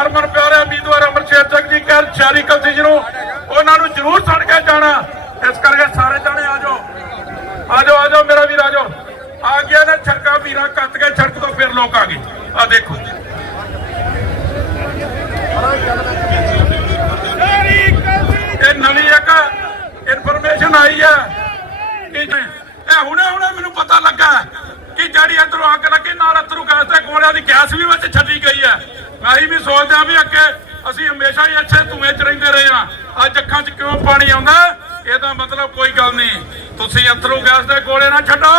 ਹਰਮਨ ਪਿਆਰੇ ਉਮੀਦਵਾਰ ਅਮਰਸ਼ੇਰ ਸਿੰਘ ਜੀ ਕਰ ਸ਼ਹਿਰੀ ਕਲਸੀ ਜੀ ਨੂੰ ਉਹਨਾਂ ਨੂੰ ਜ਼ਰੂਰ ਛੱਡ ਕੇ ਜਾਣਾ। ਇਸ ਕਰਕੇ ਸਾਰੇ ਜਾਣੇ ਆ ਜਾਓ। ਆ ਜਾਓ ਆ ਜਾਓ ਮੇਰਾ ਵੀਰ, ਆ ਜਾਓ। ਆ ਗਿਆ ਨੇ ਛੜਕਾ ਵੀਰਾ ਕੱਟ ਕੇ ਛੜਕ ਤੋਂ ਫਿਰ ਲੋਕ ਆ ਗਏ। ਆ ਦੇਖੋ ਇਹ ਨਵੀਂ ਇੱਕ ਇਨਫੋਰਮੇਸ਼ਨ ਆਈ ਹੈ ਕਿ ਇਹ ਹੁਣੇ ਹੁਣੇ ਮੈਨੂੰ ਪਤਾ ਲੱਗਾ ਕਿ ਜਿਹੜੀ ਇੱਧਰੋਂ ਅੱਗ ਲੱਗੀ, ਨਾਲ ਅਥਰੂ ਗੈਸ ਤੇ ਗੋਲਿਆਂ ਦੀ ਗੈਸ ਵੀ ਵਿੱਚ ਛੱਡੀ ਗਈ ਹੈ ਮੈਂ ਹੀ ਵੀ ਸੋਚਦਾ ਵੀ ਅੱਗੇ ਅਸੀਂ ਹਮੇਸ਼ਾ ਹੀ ਅੱਛੇ ਧੂਏ 'ਚ ਰਹਿੰਦੇ ਰਹੇ ਹਾਂ। ਅੱਜ ਅੱਖਾਂ 'ਚ ਕਿਉਂ ਪਾਣੀ ਆਉਂਦਾ? ਇਹਦਾ ਮਤਲਬ ਕੋਈ ਗੱਲ ਨਹੀਂ। ਤੁਸੀਂ ਅਥਰੂ ਗੈਸ ਦੇ ਗੋਲੇ ਨਾ ਛੱਡੋ।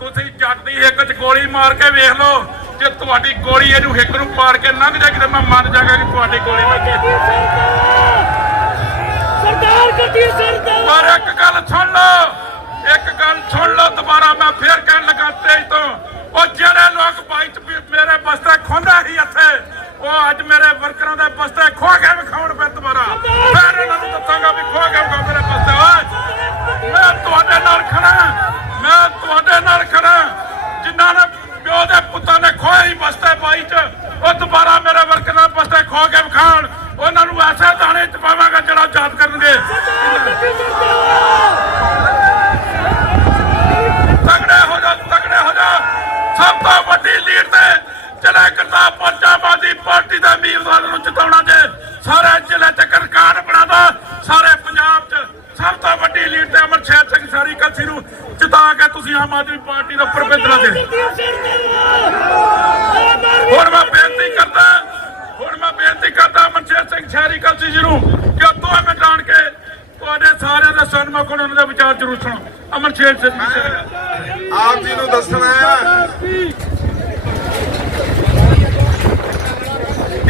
ਤੁਸੀਂ ਜੱਟ ਦੀ ਹਿੱਕ 'ਚ ਗੋਲੀ ਮਾਰ ਕੇ ਵੇਖ ਲਓ। ਜੇ ਤੁਹਾਡੀ ਗੋਲੀ ਇਹਨੂੰ ਹਿੱਕ ਨੂੰ ਪਾੜ ਕੇ ਲੰਘ ਜਾਏ ਕਿਤੇ ਮੈਂ ਮੰਨ ਜਾਗਾ ਕਿ ਤੁਹਾਡੀ ਗੋਲੀ ਲੱਗੀ ਸਰਦਾਰ ਗੱਡੀ ਸਰਦਾਰ। ਪਰ ਇੱਕ ਗੱਲ ਸੁਣ ਲਓ। ਇੱਕ ਗੱਲ ਸੁਣ ਲਓ ਦੁਬਾਰਾ ਮੈਂ ਫੇਰ ਕਹਿਣ ਲੱਗਾ ਤੇਜ ਤੋਂ। ਉਹ ਜਿਹੜੇ ਲੋਕ ਬਾਈਕ ਵੀ ਮੇਰੇ ਬਸਤੇ ਖੋਂਦਾ ਸੀ ਇੱਥੇ ਉਹ ਅੱਜ ਮੇਰੇ ਵਰਕਰਾਂ ਦੇ ਬਸਤੇ ਖੋ ਕੇ ਵਿਖਾਉਣ ਫਿਰ ਦੁਬਾਰਾ। ਫਿਰ ਇਹਨਾਂ ਨੂੰ ਦੱਸਾਂਗਾ ਵੀ ਖੋ ਕੇ ਵਿਖਾਓ ਮੇਰੇ ਬਸਤੇ ਓਏ, ਮੈਂ ਤੁਹਾਡੇ ਨਾਲ ਖੜਾ ਮੈਂ ਤੁਹਾਡੇ ਨਾਲ ਖੜਾ ਜਿਨ੍ਹਾਂ ਨੇ ਪਿਓ ਦੇ ਪੁੱਤਾਂ ਨੇ ਖੋਹੇ ਹੀ ਬਸਤੇ ਬਾਈ ਚ। ਪਾਰਟੀ ਦੇ ਉਮੀਦਵਾਰ ਨੂੰ ਜਿਤਾਉਣਾ ਜੇ ਸਾਰੇ ਜ਼ਿਲ੍ਹੇ ਚ ਕਰਕਾਨ ਬਣਾਦਾ, ਸਾਰੇ ਪੰਜਾਬ ਚ ਸਭ ਤੋਂ ਵੱਡੀ ਲੀਡ ਤੇ ਅਮਰਸ਼ੇਰ ਸਿੰਘ ਸਾਰੀ ਕਲਸੀ ਨੂੰ ਜਿਤਾ ਕੇ ਤੁਸੀਂ ਆਮ ਆਦਮੀ ਪਾਰਟੀ ਦਾ ਪ੍ਰਬੰਧਨਾ ਦੇ ਹੁਣ ਮੈਂ ਬੇਨਤੀ ਕਰਦਾ, ਹੁਣ ਮੈਂ ਬੇਨਤੀ ਕਰਦਾ ਅਮਰਸ਼ੇਰ ਸਿੰਘ ਸ਼ਹਿਰੀ ਕਲਸੀ ਜੀ ਨੂੰ ਕਿ ਉਹ ਦੋ ਮਿੰਟ ਆਣ ਕੇ ਤੁਹਾਡੇ ਸਾਰਿਆਂ ਦਾ ਸਨਮਾਨ ਕਰੋ ਉਹਨਾਂ ਦਾ ਵਿਚਾਰ ਜ਼ਰੂਰ ਸੁਣੋ। ਅਮਰਸ਼ੇਰ ਸਿੰਘ ਆਪ ਜੀ ਨੂੰ ਦੱਸਣਾ ਹੈ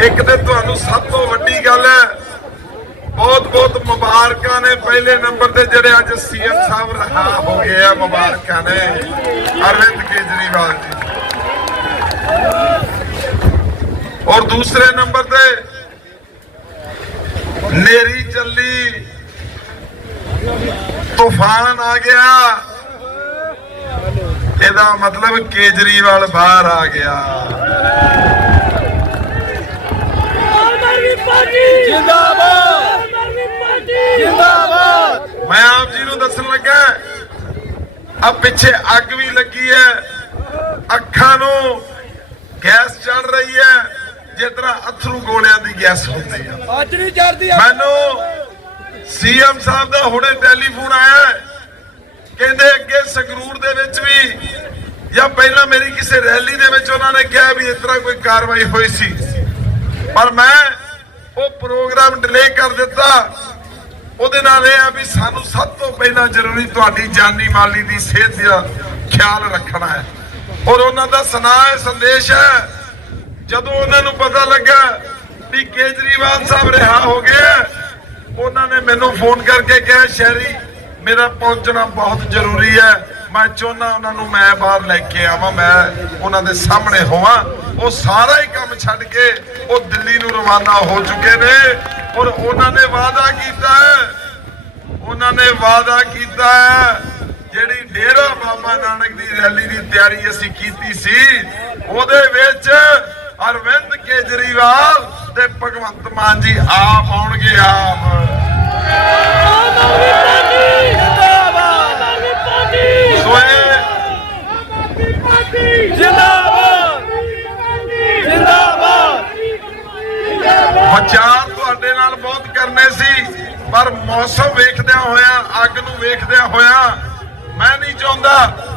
ਇੱਕ ਤੇ ਤੁਹਾਨੂੰ ਸਭ ਤੋਂ ਵੱਡੀ ਗੱਲ ਹੈ, ਬਹੁਤ ਬਹੁਤ ਮੁਬਾਰਕਾਂ ਨੇ। ਪਹਿਲੇ ਨੰਬਰ ਤੇ ਜਿਹੜੇ ਅੱਜ ਸੀਐਮ ਸਾਹਿਬ ਰਹਾ ਹੋ ਗਏ ਆ, ਮੁਬਾਰਕਾਂ ਨੇ। ਅਰਵਿੰਦ ਕੇਜਰੀਵਾਲ ਜੀ। ਔਰ ਦੂਸਰੇ ਨੰਬਰ ਤੇ ਨੇਰੀ ਚੱਲੀ, ਤੂਫਾਨ ਆ ਗਿਆ। ਇਹਦਾ ਮਤਲਬ ਕੇਜਰੀਵਾਲ ਬਾਹਰ ਆ ਗਿਆ ਆਮ ਆਦਮੀ ਪਾਰਟੀ ਜਿੰਦਾਬਾਦ। ਜਿੰਦਾਬਾਦ ਮੈਂ ਆਪ ਜੀ ਨੂੰ ਦੱਸਣ ਲੱਗਾ ਆ ਪਿੱਛੇ ਅੱਗ ਵੀ ਲੱਗੀ ਹੈ ਅੱਖਾਂ ਨੂੰ ਗੈਸ ਚੜ ਰਹੀ ਹੈ ਜਿਸ ਤਰ੍ਹਾਂ ਅਥਰੂ ਗੋਲਿਆਂ ਦੀ ਗੈਸ ਹੁੰਦੀ ਆ ਅੱਜ ਨਹੀਂ ਚੜਦੀ ਮੈਨੂੰ ਸੀਐਮ ਸਾਹਿਬ ਦਾ ਹੁਣੇ ਟੈਲੀਫੋਨ ਆਇਆ। ਕਹਿੰਦੇ ਅੱਗੇ ਸੰਗਰੂਰ ਦੇ ਵਿੱਚ ਵੀ ਜਾਂ ਪਹਿਲਾਂ ਮੇਰੀ ਕਿਸੇ ਰੈਲੀ ਦੇ ਵਿੱਚ ਉਹਨਾਂ ਨੇ ਕਿਹਾ ਵੀ ਇਸ ਤਰ੍ਹਾਂ ਕੋਈ ਕਾਰਵਾਈ ਹੋਈ ਸੀ। ਪਰ ਮੈਂ ਉਹ ਪ੍ਰੋਗਰਾਮ ਡਿਲੇ ਕਰ ਦਿੱਤਾ। ਉਹਦੇ ਨਾਲ ਇਹ ਆ ਵੀ ਸਾਨੂੰ ਸਭ ਤੋਂ ਪਹਿਲਾਂ ਜ਼ਰੂਰੀ ਤੁਹਾਡੀ ਜਾਨੀ ਮਾਲੀ ਦੀ ਸਿਹਤ ਦਾ ਖਿਆਲ ਰੱਖਣਾ ਹੈ। ਔਰ ਉਹਨਾਂ ਦਾ ਸੁਨਾਹ ਸੰਦੇਸ਼ ਹੈ, ਜਦੋਂ ਉਹਨਾਂ ਨੂੰ ਪਤਾ ਲੱਗਾ ਵੀ ਕੇਜਰੀਵਾਲ ਸਾਹਿਬ ਰਿਹਾ ਹੋ ਗਏ ਉਹਨਾਂ ਨੇ ਮੈਨੂੰ ਫੋਨ ਕਰਕੇ ਕਿਹਾ, ਸ਼ਹਿਰੀ, ਮੇਰਾ ਪਹੁੰਚਣਾ ਬਹੁਤ ਜ਼ਰੂਰੀ ਹੈ। ਮੈਂ ਚਾਹੁੰਦਾ ਉਹਨਾਂ ਨੂੰ ਮੈਂ ਬਾਹਰ ਲੈ ਕੇ ਆਵਾਂ, ਮੈਂ ਉਹਨਾਂ ਦੇ ਸਾਹਮਣੇ ਹੋਵਾਂ। ਉਹ ਸਾਰਾ ਹੀ ਕੰਮ ਛੱਡ ਕੇ ਉਹ ਦਿੱਲੀ ਨੂੰ ਰਵਾਨਾ ਹੋ ਚੁੱਕੇ ਨੇ। ਔਰ ਉਹਨਾਂ ਨੇ ਵਾਅਦਾ ਕੀਤਾ ਹੈ। ਉਹਨਾਂ ਨੇ ਵਾਅਦਾ ਕੀਤਾ ਹੈ। ਜਿਹੜੀ ਡੇਰਾ ਬਾਬਾ ਨਾਨਕ ਦੀ ਰੈਲੀ ਦੀ ਤਿਆਰੀ ਅਸੀਂ ਕੀਤੀ ਸੀ, ਉਹਦੇ ਵਿੱਚ ਅਰਵਿੰਦ ਕੇਜਰੀਵਾਲ ਤੇ ਭਗਵੰਤ ਮਾਨ ਜੀ ਆਪ ਆਉਣਗੇ ਆਪ ਆਮ ਆਦਮੀ ਪਾਰਟੀ ਜਿੰਦਾਬਾਦ ਆਮ ਆਦਮੀ ਪਾਰਟੀ ਸੋ ਇਹ ਆਮ ਆਦਮੀ ਪਾਰਟੀ ਜਿੰਦਾਬਾਦ ਜਿੰਦਾਬਾਦ ਵਿਚਾਰ ਤੁਹਾਡੇ ਨਾਲ ਬਹੁਤ ਕਰਨੇ ਸੀ, ਪਰ ਮੌਸਮ ਵੇਖਦਿਆਂ ਹੋਇਆਂ, ਅੱਗ ਨੂੰ ਵੇਖਦਿਆਂ ਹੋਇਆ ਮੈਂ ਨਹੀਂ ਚਾਹੁੰਦਾ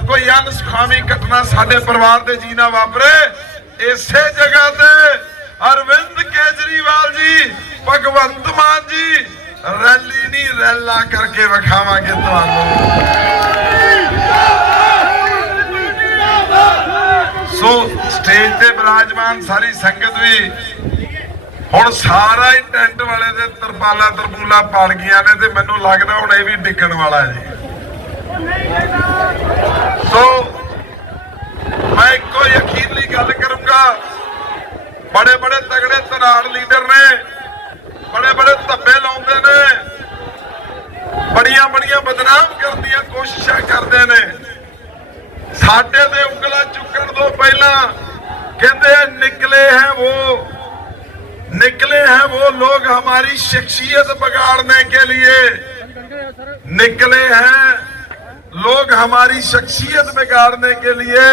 ਕੋਈ ਅਨਸਖਾਵੀ ਘਟਨਾ ਸਾਡੇ ਪਰਿਵਾਰ ਦੇ ਜੀ ਨਾਲ ਵਾਪਰੇ। ਇਸੇ ਜਗ੍ਹਾ ਤੇ ਅਰਵਿੰਦ ਕੇਜਰੀਵਾਲ ਜੀ, ਭਗਵੰਤ ਮਾਨ ਜੀ, ਰੈਲੀ ਨਹੀਂ ਰੈਲਾ ਕਰਕੇ ਵਿਖਾਵਾਂਗੇ ਤੁਹਾਨੂੰ। ਸੋ ਸਟੇਜ ਤੇ ਬਿਰਾਜਮਾਨ ਸਾਰੀ ਸੰਗਤ ਵੀ ਹੁਣ ਸਾਰਾ ਹੀ ਟੈਂਟ ਵਾਲੇ ਦੇ ਤਰਪਾਲਾ ਤਰਪੂਲਾ ਪੜ ਗਈਆਂ ਨੇ ਤੇ ਮੈਨੂੰ ਲੱਗਦਾ ਹੁਣ ਇਹ ਵੀ ਡਿੱਗਣ ਵਾਲਾ ਜੀ। ਸੋ ਮੈਂ ਇੱਕੋ ਹੀ ਗੱਲ ਕਰੂੰਗਾ। ਬੜੇ ਬੜੇ ਤਗੜੇ ਤਨਾੜ ਲੀਡਰ ਨੇ ਬੜੇ ਬੜੇ ਧੱਬੇ ਲਾਉਂਦੇ ਨੇ। ਬੜੀਆਂ ਬੜੀਆਂ ਬਦਨਾਮ ਕਰਨ ਦੀਆਂ ਕੋਸ਼ਿਸ਼ਾਂ ਕਰਦੇ ਨੇ। ਸਾਡੇ ਤੇ ਉਂਗਲਾ ਚੁੱਕਣ ਤੋਂ ਪਹਿਲਾਂ ਕਹਿੰਦੇ ਆ, ਨਿਕਲੇ ਹੈ ਉਹ निकले हैं वो लोग हमारी शख्सियत बिगाड़ने के लिए निकले हैं लोग हमारी शख्सियत बिगाड़ने के लिए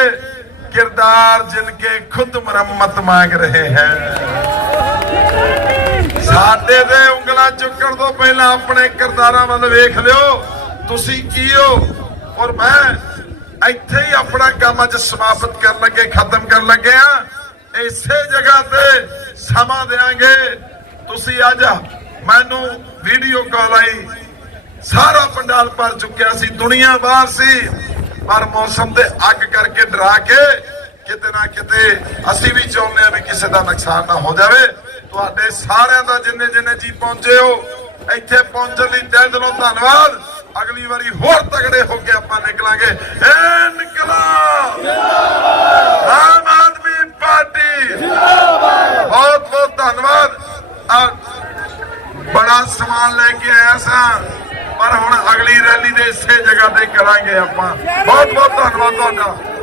किरदार जिनके खुद मरम्मत मांग रहे हैं ਸਾਡੇ ਦੇ ਉਂਗਲਾਂ ਚੁੱਕਣ ਤੋਂ ਪਹਿਲਾਂ ਆਪਣੇ ਕਿਰਦਾਰਾਂ ਵੱਲ ਵੇਖ ਲਿਓ ਤੁਸੀਂ ਕੀ ਹੋ ਔਰ ਮੈਂ ਇੱਥੇ ਹੀ ਆਪਣਾ ਕੰਮ ਅੱਜ ਸਮਾਪਤ ਕਰਨ ਲੱਗੇ ਖਤਮ ਕਰਨ ਲੱਗੇ ਆ ਇਸੇ ਜਗ੍ਹਾ ਤੇ ਸਮਾਂ ਦੇਾਂਗੇ ਤੁਸੀਂ ਅੱਜ ਮੈਨੂੰ ਵੀਡੀਓ ਕਾਲ ਆਈ। ਸਾਰਾ ਪੰਡਾਲ ਭਰ ਚੁੱਕਿਆ ਸੀ, ਦੁਨੀਆ ਬਾਹਰ ਸੀ। ਪਰ ਮੌਸਮ ਦੇ ਅੱਗ ਕਰਕੇ ਡਰਾ ਕੇ ਕਿਤੇ ਨਾ ਕਿਤੇ ਅਸੀਂ ਵੀ ਚਾਹੁੰਦੇ ਆ ਵੀ ਕਿਸੇ ਦਾ ਨੁਕਸਾਨ ਨਾ ਹੋ ਜਾਵੇ। ਤੁਹਾਡੇ ਸਾਰਿਆਂ ਦਾ ਜਿੰਨੇ ਜਿੰਨੇ ਜੀ ਪਹੁੰਚੇ ਹੋ, ਇੱਥੇ ਪਹੁੰਚਣ ਲਈ ਤਹਿ ਦਿਲੋਂ ਧੰਨਵਾਦ। ਅਗਲੀ ਵਾਰੀ ਹੋਰ ਤਗੜੇ ਹੋ ਕੇ ਆਪਾਂ ਨਿਕਲਾਂਗੇ। ਏ ਨਿਕਲਾ ਆਮ ਆਦਮੀ ਪਾਰਟੀ ਬਹੁਤ ਬਹੁਤ ਧੰਨਵਾਦ ਆ ਬੜਾ ਸਮਾਨ ਲੈ ਕੇ ਆਇਆ ਸਾਂ। ਪਰ ਹੁਣ ਅਗਲੀ ਰੈਲੀ ਦੇ ਇਸੇ ਜਗ੍ਹਾ ਤੇ ਕਰਾਂਗੇ ਆਪਾਂ। ਬਹੁਤ ਬਹੁਤ ਧੰਨਵਾਦ ਤੁਹਾਡਾ।